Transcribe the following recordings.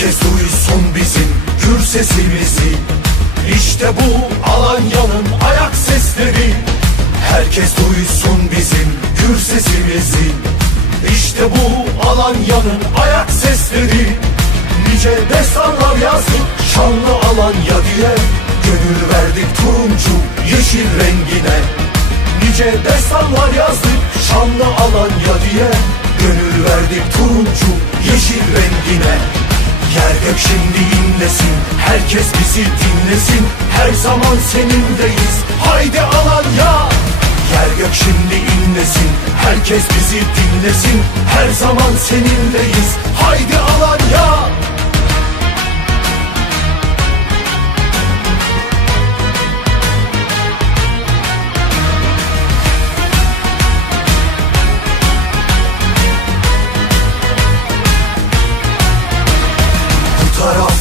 duysun bizim gür sesimizi. İşte bu Alanya'nın ayak sesleri. Herkes duysun bizim gür sesimizi. İşte bu Alanya'nın ayak sesleri. Nice destanlar yazdık şanlı Alanya diye. Gönül verdik turuncu yeşil rengine. Nice destanlar yazdık şanlı Alanya diye. Gönül verdik turuncu yeşil rengine Yer gök şimdi inlesin Herkes bizi dinlesin. Her zaman senindeyiz Haydi Alanya. Yer gök şimdi inlesin Herkes bizi dinlesin. Her zaman seninleyiz Haydi Alanya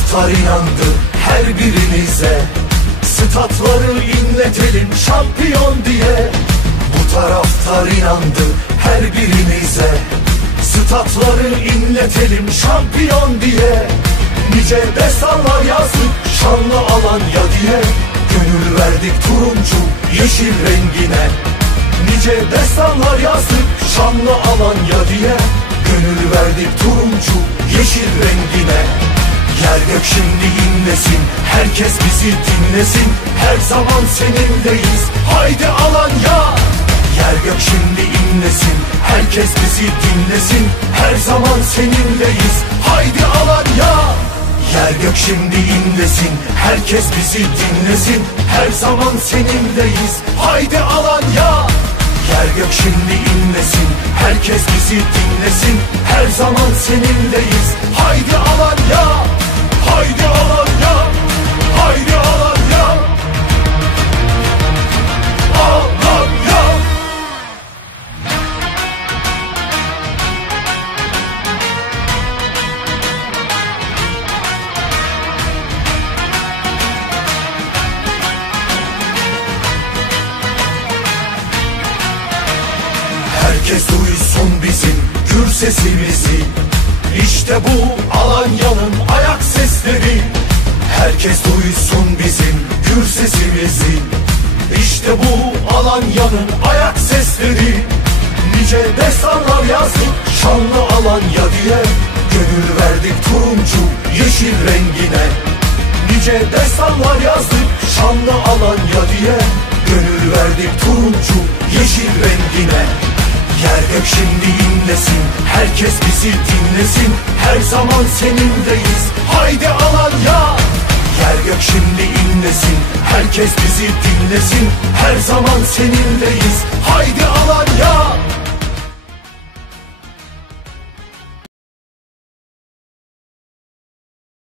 Bu taraftar inandı her birinize Statları inletelim şampiyon diye. Bu taraftar inandı her birinize Statları inletelim şampiyon diye. Nice destanlar yazdık şanlı Alanya diye. Gönül verdik turuncu yeşil rengine. Nice destanlar yazdık şanlı Alanya diye. Gönül verdik turuncu yeşil rengine Yer gök şimdi inlesin Herkes bizi dinlesin. Her zaman seninleyiz Haydi Alanya. Yer gök şimdi inlesin Herkes bizi dinlesin. Her zaman seninleyiz Haydi Alanya. Yer gök şimdi inlesin Herkes bizi dinlesin. Her zaman seninleyiz Haydi Alanya. Yer gök şimdi inlesin Herkes bizi dinlesin. Her zaman seninleyiz Haydi Alanya Haydi Alanya Haydi Alanya Alanya Herkes duysun bizim gür sesimizi İşte bu Alanya'nın ayak sesleri. Herkes duysun bizim gür sesimizi. İşte bu Alanya'nın ayak sesleri. Nice destanlar yazdık şanlı Alanya diye. Gönül verdik turuncu yeşil rengine. Nice destanlar yazdık şanlı Alanya diye. Gönül verdik turuncu yeşil rengine Yer gök şimdi inlesin Herkes bizi dinlesin. Her zaman seninleyiz Haydi Alanya Yer gök şimdi inlesin. Herkes bizi dinlesin. Her zaman seninleyiz Haydi